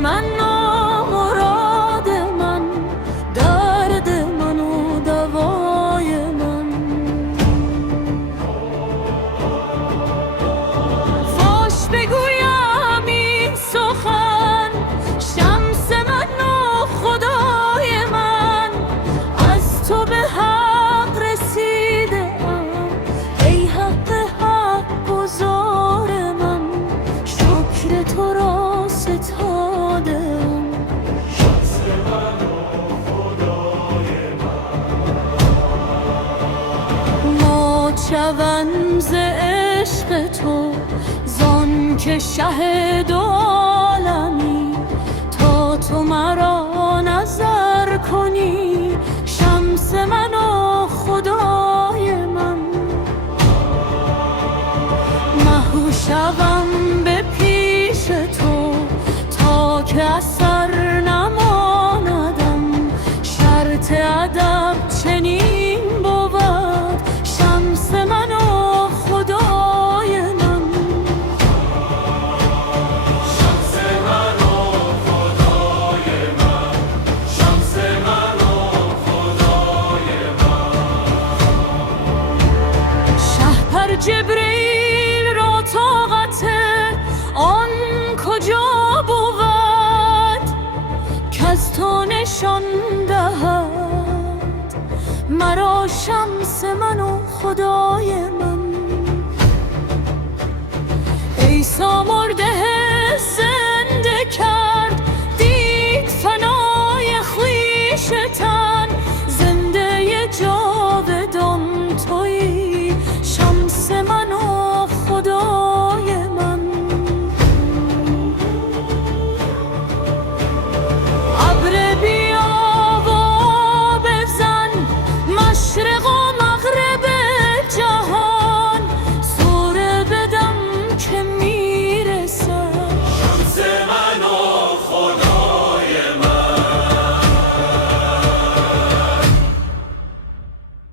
من مراد من، درد من و دوای من. فاش بگویم این سخن، شمس من و خدای من، از تو به حق رسیده ام، ای حق حق گزار من، شکر تو را ستادم. شمس من و خدای من، ناچوم ز عشق تو، زان که شهد عالمی، تا تو مرا نظر کنی، شمس من و خدای من. مهو شوم به پیش تو، تا که اثر نماندم، شرط ادب چنین بود، شمس من و خدای من. شمس من و خدای من، شمس من و خدای من. شهپر جبریل را طاقت آن کجا بود، کز تو نشان دهد مرا شمس من و خدای من. عیسی مرده زنده کرد،